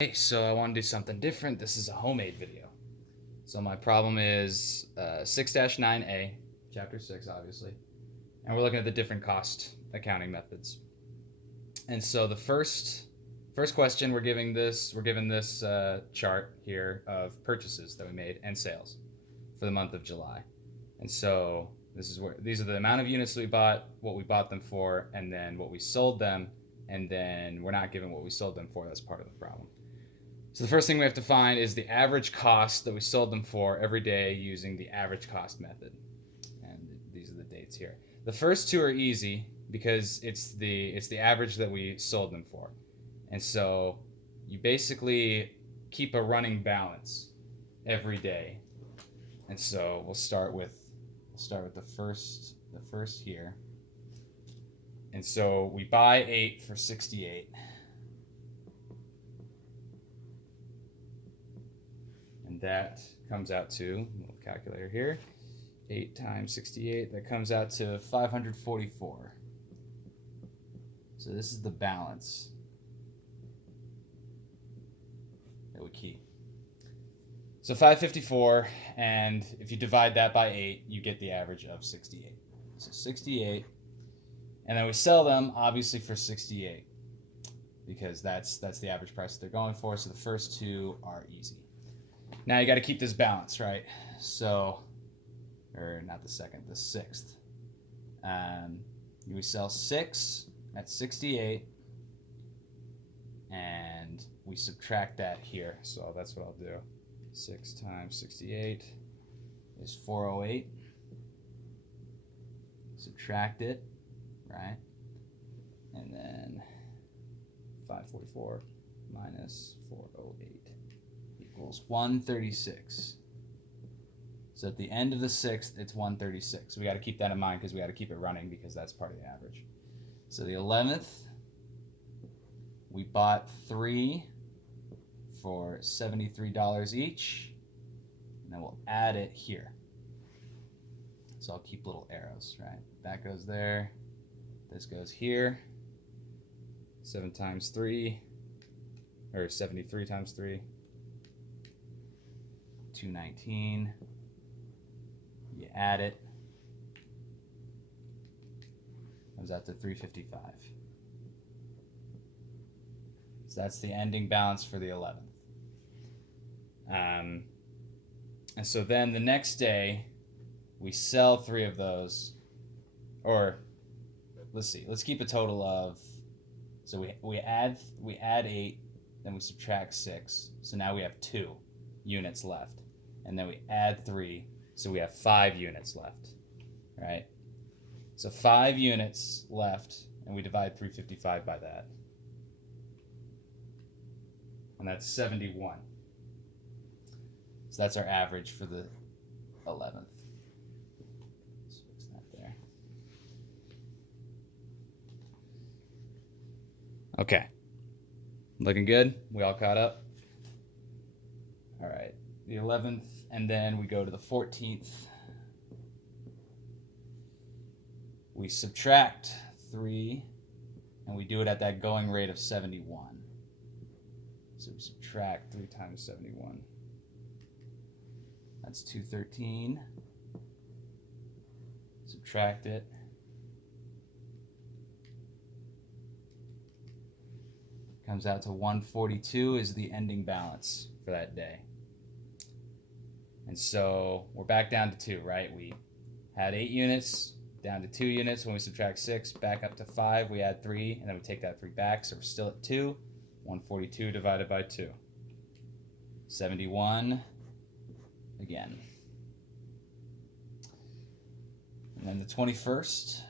Hey, so I want to do something different. This is a homemade video. So my problem is 6-9A, chapter 6, obviously. And we're looking at the different cost accounting methods. And so the first question we're given this chart here of purchases that we made and sales for the month of July. And so these are the amount of units that we bought, what we bought them for, and then what we sold them, and then we're not given what we sold them for. That's part of the problem. So the first thing we have to find is the average cost that we sold them for every day using the average cost method. And these are the dates here. The first two are easy because it's the average that we sold them for. And so you basically keep a running balance every day. And so we'll start with the first here. And so we buy 8 for 68. And that comes out to, little calculator here, 8 times 68, that comes out to 544. So this is the balance that we keep. So 554, and if you divide that by 8, you get the average of 68. So 68, and then we sell them, obviously, for 68, because that's the average price they're going for, so the first two are easy. Now you got to keep this balance, right? So, or not the second, the sixth. We sell 6 at 68, and we subtract that here. So that's what I'll do. 6 times 68 is 408. Subtract it, right? And then 544 minus 408 equals 136. So at the end of the sixth, it's 136. We got to keep that in mind because we got to keep it running because that's part of the average. So the 11th, we bought 3 for $73 each, and then we'll add it here. So I'll keep little arrows, right? That goes there, this goes here. 7 times 3, or 73 times 3, 219. You add it, comes out to 355. So that's the ending balance for the 11th. And so then the next day, we sell 3 of those, or let's see, let's keep a total of, so we add 8, then we subtract 6, so now we have 2 units left, and then we add 3, so we have 5 units left, right? So 5 units left, and we divide 355 by that, and that's 71. So that's our average for the 11th. So it's not there. Okay. Looking good? We all caught up? All right. The 11th, and then we go to the 14th. We subtract 3, and we do it at that going rate of 71. So we subtract 3 times 71. That's 213. Subtract it. Comes out to 142 is the ending balance for that day. And so we're back down to 2, right? We had 8 units, down to 2 units. When we subtract 6, back up to 5, we add 3, and then we take that 3 back, so we're still at 2. 142 divided by 2. 71 again. And then the 21st,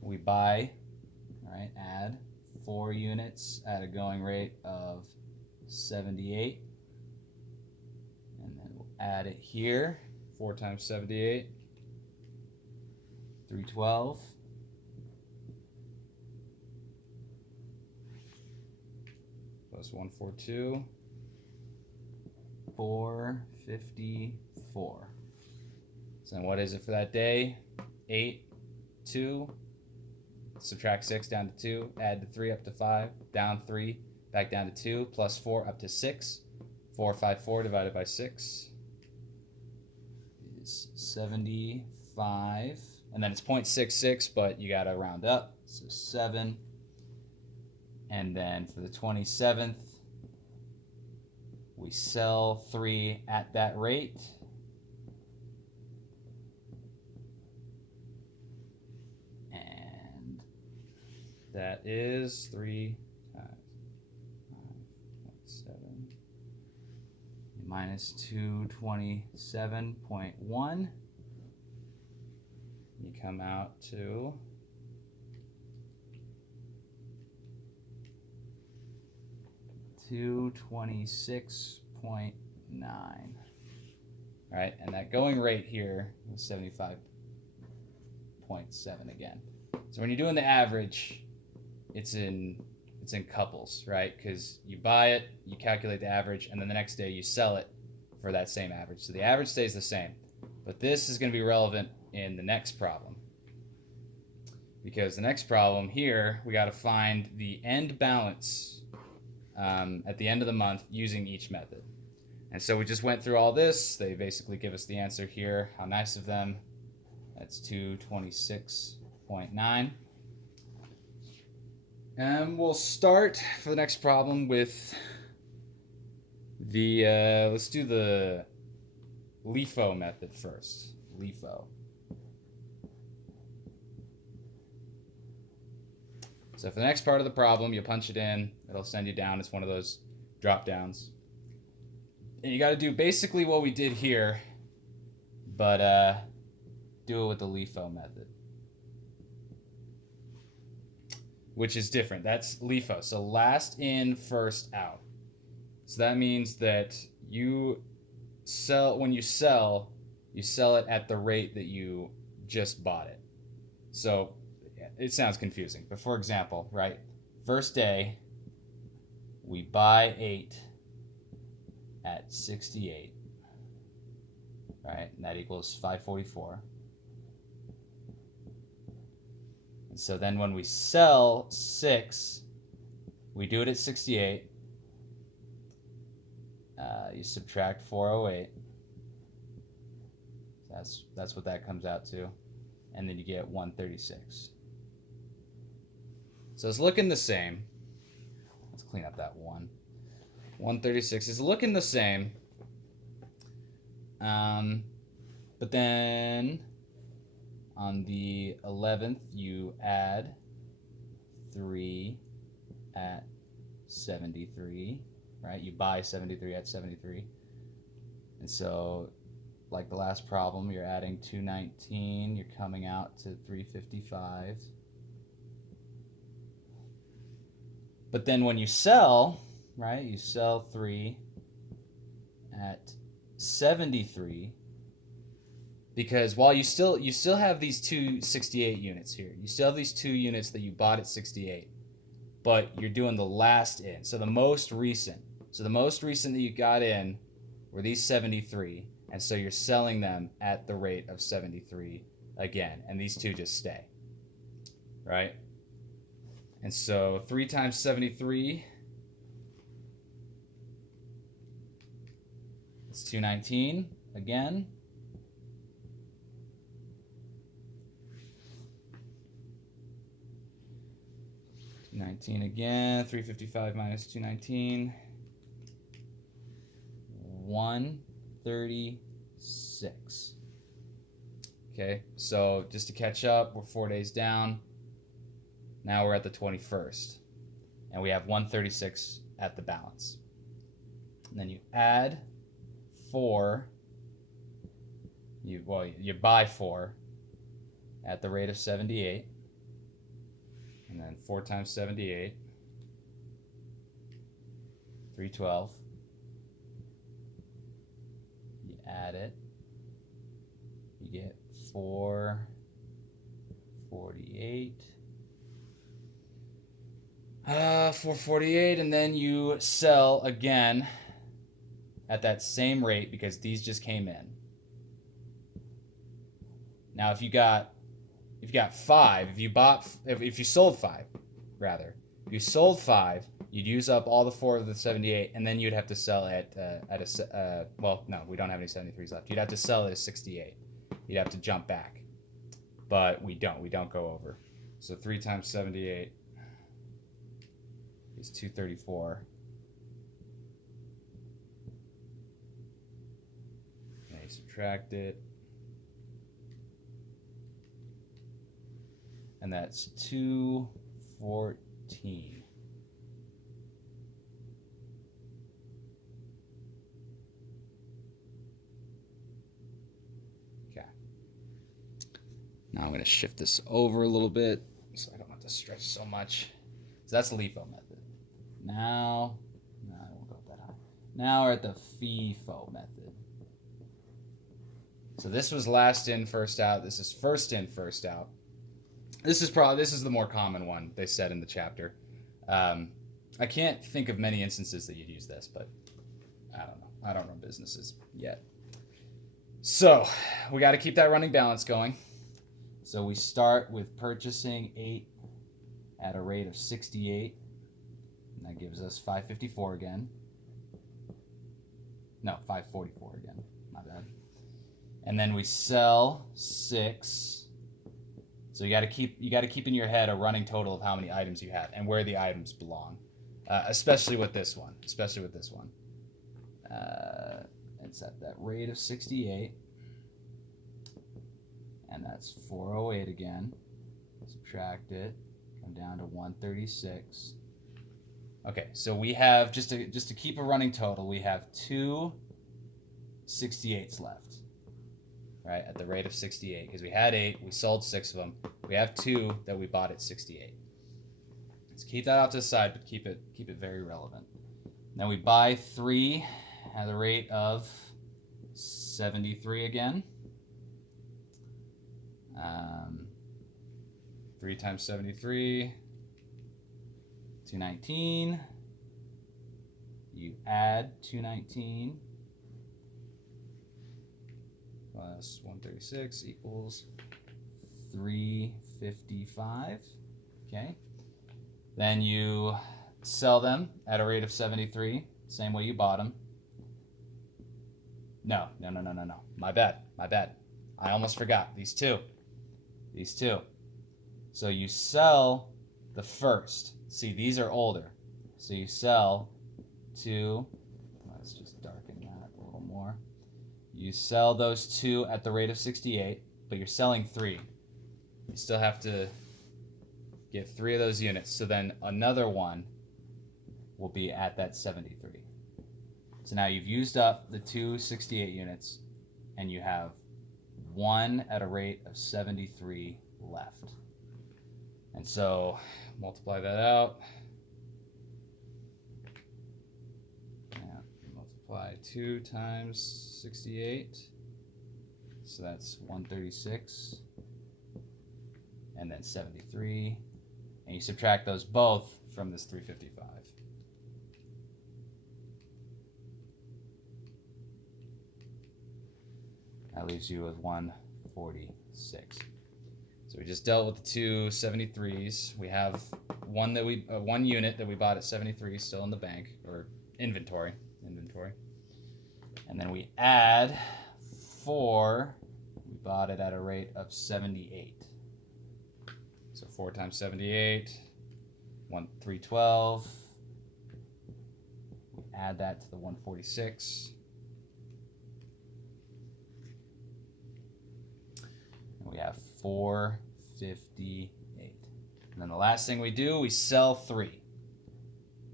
we buy, right, add 4 units at a going rate of 78. And then we'll add it here. 4 times 78, 312. Plus 142, 454. So then what is it for that day? 8, 2, subtract 6 down to 2, add the 3 up to 5, down 3, back down to 2, plus 4 up to 6. 454 divided by 6 is 75. And then it's 0.66, but you got to round up. So 7. And then for the 27th, we sell 3 at that rate. And that is 3 times 5.7 minus 227.1. You come out to 226.9. All right, and that going rate here is 75.7 again. So when you're doing the average, it's in couples, right? Because you buy it, you calculate the average, and then the next day you sell it for that same average. So the average stays the same. But this is going to be relevant in the next problem. Because the next problem here, we got to find the end balance at the end of the month using each method. And so we just went through all this. They basically give us the answer here. How nice of them. That's 226.9. And we'll start for the next problem with the, let's do the LIFO method first. LIFO. So for the next part of the problem, you punch it in. It'll send you down. It's one of those drop downs. And you got to do basically what we did here, but do it with the LIFO method, which is different. That's LIFO. So last in, first out. So that means that you sell, when you sell it at the rate that you just bought it. So it sounds confusing, but for example, right? First day, we buy 8 at 68, right? And that equals 544. And so then when we sell 6, we do it at 68. You subtract 408. That's what that comes out to. And then you get 136. So it's looking the same. Let's clean up that 1. 136 is looking the same. But then on the 11th, you add 3 at 73, right? You buy 73 at 73. And so, like the last problem, you're adding 219. You're coming out to 355. But then when you sell, right, you sell 3 at 73, because while you still have these 268 units here. You still have these 2 units that you bought at 68, but you're doing the last in. So the most recent that you got in were these 73, and so you're selling them at the rate of 73 again, and these 2 just stay, right? And so 3 times 73 is 219 again. $219 again. 355 minus 219. 136. Okay, so just to catch up, we're 4 days down. Now we're at the 21st, and we have 136 at the balance. And then you add 4. You buy 4 at the rate of 78, and then 4 times 78, 312. You add it, you get 448. 448, and then you sell again at that same rate because these just came in. Now, if you got 5, if you sold 5, rather, You sold 5. You'd use up all the 4 of the 78, and then you'd have to sell at a well, no, we don't have any 73s left. You'd have to sell at a 68. You'd have to jump back, but we don't. We don't go over. So 3 times 78 is 234. And you subtract it, and that's 214. Now I'm going to shift this over a little bit so I don't have to stretch so much. So that's the LIFO method. Now, no, I won't go that high. Now we're at the FIFO method. So this was last in, first out. This is first in, first out. This is the more common one they said in the chapter. I can't think of many instances that you'd use this, but I don't know. I don't run businesses yet. So we got to keep that running balance going. So we start with purchasing 8 at a rate of 68. And that gives us 554 again. No, 544 again. My bad. And then we sell 6. So you got to keep in your head a running total of how many items you have and where the items belong, especially with this one. It's at that rate of 68. And that's 408 again. Subtract it, come down to 136. Okay, so we have, just to keep a running total, we have 2 68s left, right, at the rate of 68, because we had 8, we sold 6 of them. We have 2 that we bought at 68. Let's keep that off to the side, but keep it very relevant. Then we buy 3 at the rate of 73 again. 3 times 73, 219. You add 219 plus 136 equals 355. Okay. Then you sell them at a rate of 73, same way you bought them. No. My bad. I almost forgot these two. So you sell the first. See, these are older. So you sell 2. Let's just darken that a little more. You sell those 2 at the rate of 68, but you're selling 3. You still have to get 3 of those units. So then another one will be at that 73. So now you've used up the 2 68 units, and you have 1 at a rate of 73 left. And so multiply that out. Yeah, multiply 2 times 68. So that's 136. And then 73. And you subtract those both from this 355. That leaves you with 146. So we just dealt with the 2 73s. We have one unit that we bought at 73 still in the bank, or inventory. And then we add 4. We bought it at a rate of 78. So 4 times 78, 312. We add that to the 146. We have 458. And then the last thing we do, we sell 3.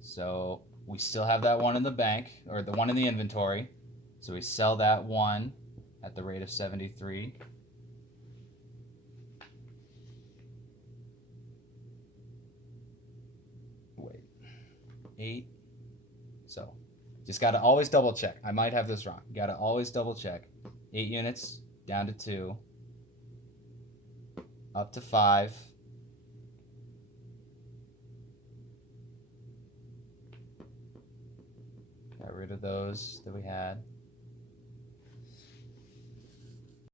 So we still have that one in the bank, or the one in the inventory. So we sell that one at the rate of 73. Wait, 8. So just got to always double check. I might have this wrong. You got to always double check. 8 units down to 2. Up to 5. Got rid of those that we had.